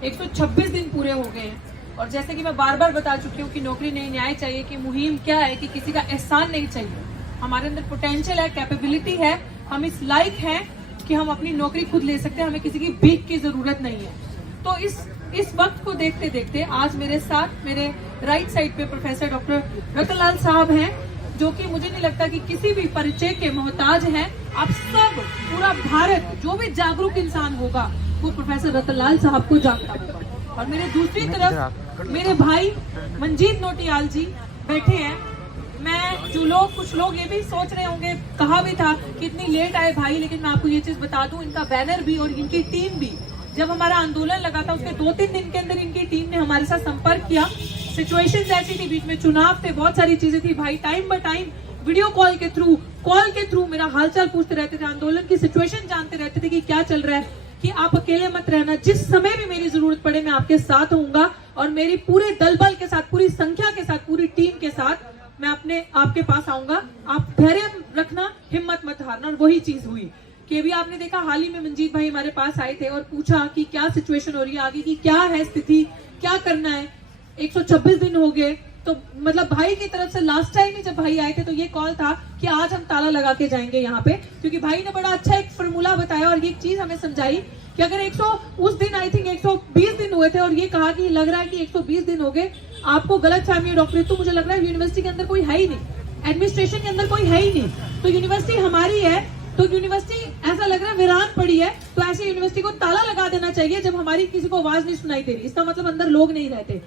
126 दिन पूरे हो गए हैं और जैसे कि मैं बार बार बता चुकी हूँ कि नौकरी नहीं न्याय चाहिए कि मुहिम क्या है कि किसी का एहसान नहीं चाहिए। हमारे अंदर पोटेंशियल है, कैपेबिलिटी है, हम इस लायक हैं कि हम अपनी नौकरी खुद ले सकते हैं, हमें किसी की भीख की जरूरत नहीं है। तो इस वक्त को देखते देखते आज मेरे साथ मेरे राइट साइड पे प्रोफेसर डॉक्टर रतनलाल साहब हैं, जो कि मुझे नहीं लगता कि किसी भी परिचय के मोहताज हैं। आप सब, पूरा भारत, जो भी जागरूक इंसान होगा वो प्रोफेसर रतनलाल साहब को जानता होगा। और मेरे दूसरी तरफ मेरे भाई मंजीत नोटियाल जी बैठे हैं। मैं कुछ लोग ये भी सोच रहे होंगे, कहा भी था कि इतनी लेट आए भाई, लेकिन मैं आपको ये चीज बता दूं, इनका बैनर भी और इनकी टीम भी, जब हमारा आंदोलन लगा था उसके 2-3 दिन के अंदर इनकी टीम ने हमारे साथ संपर्क किया। सिचुएशंस ऐसी थी, बीच में चुनाव थे, बहुत सारी चीजें थी। भाई time by time video call के थ्रू मेरा हालचाल पूछते रहते थे, आंदोलन की सिचुएशन जानते रहते थे कि क्या चल रहा है, कि आप अकेले मत रहना, जिस समय भी मेरी जरूरत पड़े मैं आपके साथ होऊंगा। और मेरी पूरे दल बल के साथ, पूरी संख्या के साथ, पूरी टीम के साथ मैं आपके पास आऊंगा। आप धैर्य रखना, हिम्मत मत हारना। और वही चीज हुई कि अभी आपने देखा, हाल ही में मंजीत भाई हमारे पास आए थे और पूछा कि क्या सिचुएशन हो रही है, आगे की क्या है स्थिति, क्या करना है। 126 दिन हो गए, तो मतलब भाई की तरफ से लास्ट टाइम ही जब भाई आए थे तो ये कॉल था कि आज हम ताला लगा के जाएंगे यहाँ पे, क्योंकि भाई ने बड़ा अच्छा एक फॉर्मूला बताया और ये चीज हमें समझाई कि अगर उस दिन आई थिंक 120 दिन हुए थे और ये कहा कि लग रहा है कि 120 दिन हो गए, आपको गलत फहमी है डॉक्टर, तो मुझे लग रहा है यूनिवर्सिटी के अंदर कोई है ही नहीं, एडमिनिस्ट्रेशन के अंदर कोई है ही नहीं, तो यूनिवर्सिटी हमारी है, तो यूनिवर्सिटी ऐसा लग रहा है वीरान पड़ी है, तो ऐसी यूनिवर्सिटी को ताला लगा देना चाहिए जब हमारी किसी को आवाज नहीं सुनाई दे रही, इसका मतलब अंदर लोग नहीं रहते।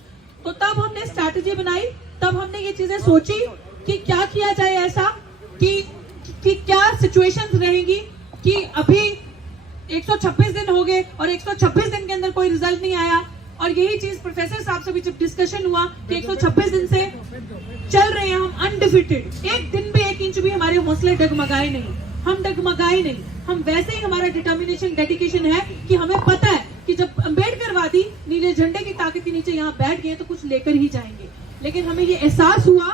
तो तब हमने स्ट्रैटेजी बनाई, तब हमने ये चीजें सोची कि क्या किया जाए ऐसा कि क्या सिचुएशंस रहेंगी कि अभी 126 दिन हो गए और 126 दिन के अंदर कोई रिजल्ट नहीं आया। और यही चीज प्रोफेसर साहब से भी जब डिस्कशन हुआ कि 126 दिन से चल रहे हैं हम अनडिफिटेड, एक दिन भी 1 इंच भी हमारे हौसले डगमगाए नहीं, हम डगमगाए नहीं, हम वैसे ही हमारा डिटर्मिनेशन, डेडिकेशन है कि हमें पता है कि जब अम्बेडकरवादी नीले झंडे की ताकत के नीचे यहाँ बैठ गए तो कुछ लेकर ही जाएंगे। लेकिन हमें ये एहसास हुआ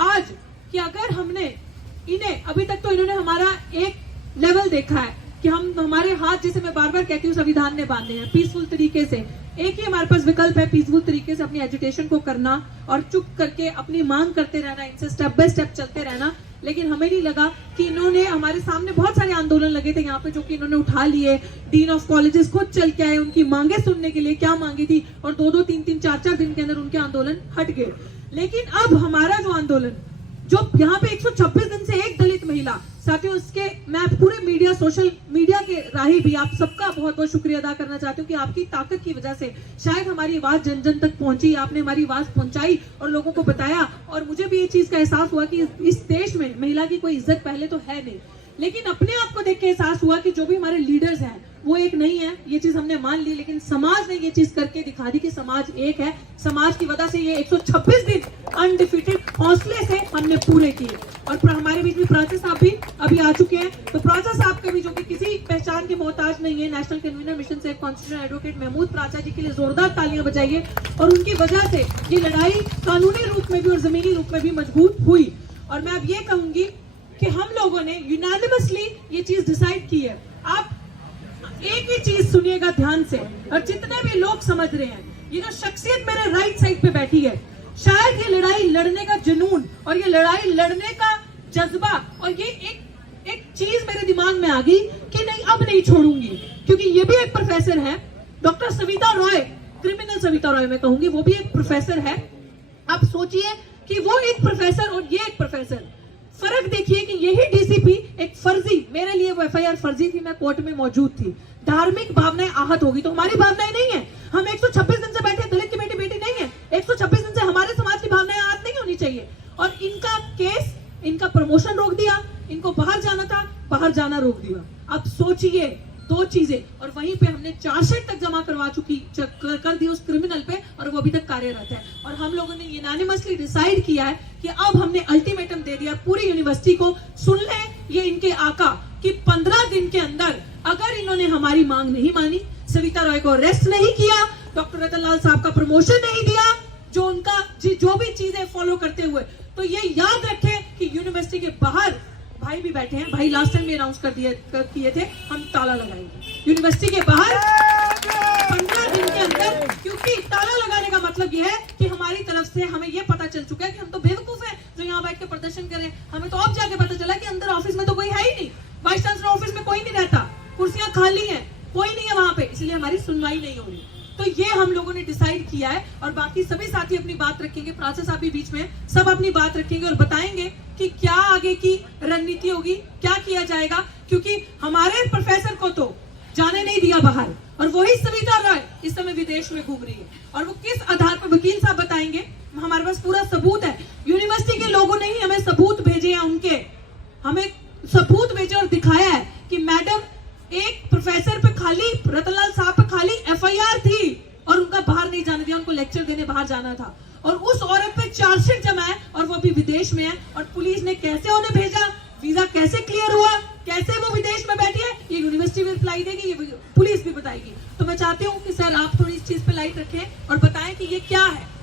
आज कि अगर हमने इन्हें, अभी तक तो इन्होंने हमारा एक लेवल देखा है कि हमारे हाथ, जैसे मैं बार बार कहती हूँ, संविधान ने बांधे हैं पीसफुल तरीके से। एक ही हमारे पास विकल्प है, पीसफुल तरीके से अपनी एजुटेशन को करना और चुप करके अपनी मांग करते रहना, इनसे स्टेप बाय स्टेप चलते रहना। लेकिन हमें नहीं लगा कि इन्होंने, हमारे सामने बहुत सारे आंदोलन लगे थे यहाँ पे जो कि इन्होंने उठा लिए। डीन ऑफ कॉलेजेस खुद चल के आए उनकी मांगे सुनने के लिए, क्या मांगी थी, और 2-2, 3-3, 4-4 दिन के अंदर उनके आंदोलन हट गए। लेकिन अब हमारा जो आंदोलन, जो यहाँ पे 126 दिन से एक दलित महिला, साथियों इसके मैं पूरे मीडिया, सोशल मीडिया के राही भी आप सबका बहुत बहुत शुक्रिया अदा करना चाहती हूँ कि आपकी ताकत की वजह से शायद हमारी आवाज जन जन तक पहुंची, आपने हमारी आवाज पहुंचाई और लोगों को बताया। और मुझे भी ये चीज का एहसास हुआ कि इस देश में महिला की कोई इज्जत पहले तो है नहीं, लेकिन अपने आप को देख के एहसास हुआ कि जो भी हमारे लीडर्स हैं वो एक नहीं है, ये चीज हमने मान ली। लेकिन समाज ने ये चीज करके दिखा दी कि समाज एक है, समाज की वजह से ये 126 दिन अनडिफिटेड हौसले से हमने पूरे किए। और हमारे बीच में प्राचा साहब भी अभी आ चुके हैं, तो प्राचा साहब का भी, जो कि किसी पहचान के मोहताज नहीं है, national convener Mission Safe Constitution advocate Mahmood Pracha ji के लिए जोरदार तालियां बजाइए। और उनकी वजह से ये लड़ाई कानूनी रूप में भी और जमीनी रूप में भी मजबूत हुई। और मैं अब ये कहूंगी कि हम लोगों ने यूनानिमसली ये चीज डिसाइड की है। आप एक ही चीज सुनिएगा ध्यान से, और जितने भी लोग समझ रहे हैं, ये जो शख्सियत मेरे राइट साइड पे बैठी है, शायद ये लड़ाई लड़ने का जुनून और ये लड़ाई लड़ने का जज्बा, और ये एक चीज मेरे दिमाग में आ गई कि नहीं, अब नहीं छोड़ूंगी, क्योंकि ये भी एक प्रोफेसर है, डॉक्टर सविता रॉय, क्रिमिनल सविता रॉय मैं कहूंगी, वो भी एक प्रोफेसर है। आप सोचिए कि वो एक प्रोफेसर और ये एक प्रोफेसर, फर्क देखिए कि यही डीसीपी एक फर्जी, मेरे लिए वो एफआईआर फर्जी थी, मैं कोर्ट में मौजूद थी, धार्मिक भावनाएं आहत होगी, तो हमारी भावनाएं नहीं है। हम 126 दिन से बैठे, दलित की बेटी नहीं है, 126 दिन से हमारे समाज की भावनाएं आहत नहीं होनी चाहिए। और इनका केस, इनका प्रमोशन रोक दिया, इनको बाहर जाना था, बाहर जाना रोक दिया। अब सोचिए 2 चीजें, और वहीं पे हमने चार्जशीट तक जमा करवा कर दी उस क्रिमिनल पे, और वो अभी तक कार्यरत है। और हम लोगों ने यूनानिमसली डिसाइड किया है कि अब हमने अल्टीमेटम दे दिया पूरी यूनिवर्सिटी को, सुन ले ये इनके आका, कि 15 दिन के अंदर अगर इन्होंने हमारी मांग नहीं मानी, सविता रॉय को अरेस्ट नहीं किया, डॉक्टर रतनलाल साहब का प्रमोशन नहीं दिया, जो भी चीजें फॉलो करते हुए, तो ये याद रखें कि यूनिवर्सिटी के बाहर भाई भी बैठे हैं, भाई लास्ट टाइम भी अनाउंस किए थे, हम ताला लगाएंगे यूनिवर्सिटी के बाहर 15 दिन के अंदर ये है कि हमारी तरफ से हमें ये पता चल चुका है कि हम तो बेवकूफ हैं जो यहाँ बैठ के प्रदर्शन करें। हमें तो अब जाके पता चला कि अंदर ऑफिस में तो कोई है ही नहीं, वाइस चांसलर ऑफिस में कोई नहीं रहता, कुर्सियां खाली हैं, कोई नहीं है वहां पे, इसलिए हमारी सुनवाई नहीं हो रही। तो ये हम लोगों ने डिसाइड किया है और बाकी सभी साथी अपनी बात रखेंगे, प्राचा साहब भी बीच में, सब अपनी बात रखेंगे और बताएंगे कि क्या आगे की रणनीति होगी, क्या किया जाएगा, क्योंकि हमारे प्रोफेसर को तो जाने नहीं दिया बाहर और वही सविता रॉय इस समय विदेश में घूम रही है। और वो किस आधार पर, वकील साहब बताएंगे, हमारे पास पूरा सबूत है। यूनिवर्सिटी के लोगों ने ही हमें सबूत भेजे हैं, उनके हमें सबूत भेजे और दिखाया है कि मैडम एक प्रोफेसर पे खाली, रतनलाल साहब पे खाली एफआईआर थी और उनका बाहर नहीं जाने दिया, उनको लेक्चर देने बाहर जाना था और उस औरत पे चार्जशीट जमा है और वो भी विदेश में है। और पुलिस ने कैसे उन्हें भेजा, वीजा कैसे क्लियर हुआ, कैसे वो विदेश में बैठी है, ये यूनिवर्सिटी भी रिप्लाई देगी, ये पुलिस भी बताएगी। तो मैं चाहती हूँ कि सर आप थोड़ी इस चीज पे लाइट रखें और बताएं कि ये क्या है।